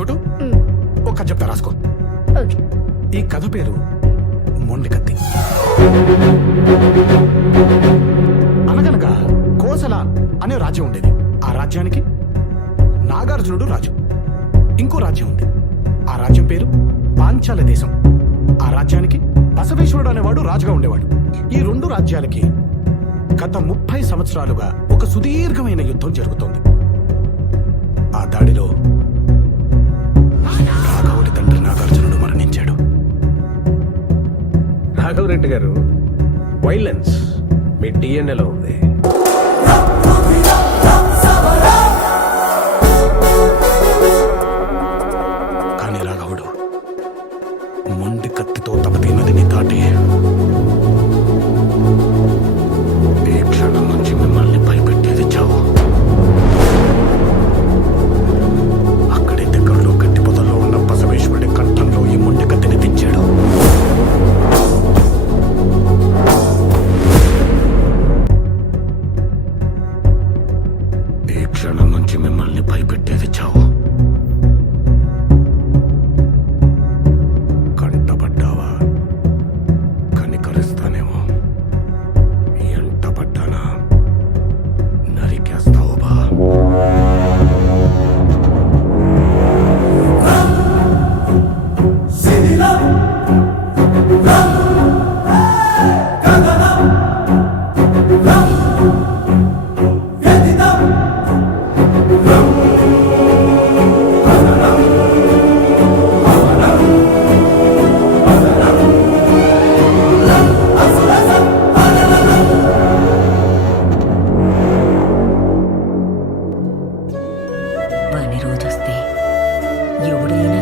చోటు ఒక కథ చెప్తా రాసుకో. ఓకే. ఈ కథ పేరు మొండి కత్తి. అనగనగా కోసల అనే రాజ్యం ఉండేది. ఆ రాజ్యానికి నాగార్జునుడు రాజు. ఇంకో రాజ్యం ఉంది. ఆ రాజ్యం పేరు పాంచాల దేశం. ఆ రాజ్యానికి బసవేశ్వరుడు అనేవాడు రాజుగా ఉండేవాడు. ఈ రెండు రాజ్యాలకి గత 30 సంవత్సరాలుగా ఒక సుదీర్ఘమైన యుద్ధం జరుగుతోంది. ఆ దాడిలో రాఘవుడి తండ్రి నాగార్జునుడు మరణించాడు. రాఘవరెడ్డి గారు, వైలెన్స్ మీ డిఎన్ఏలో ఉంది. కానీ రాఘవుడు మొండి కత్తితో తపతీ నదిని దాటి ఈ క్షణం నుంచి మిమ్మల్ని భయపెట్టేది చావు. అక్కడే దగ్గరలో గట్టి పొదల్లో ఉన్న బసవేశ్వరుడి కంఠంలో ఈ మొండి కత్తిని దించాడు. ఈ క్షణం నుంచి మిమ్మల్ని భయపెట్టేది చావు. కంటపడ్డావా? కనికరిస్తానేమో. ఎంటపడ్డానా? నరికేస్తావు బా. పని రోజొస్తే ఎవడైనా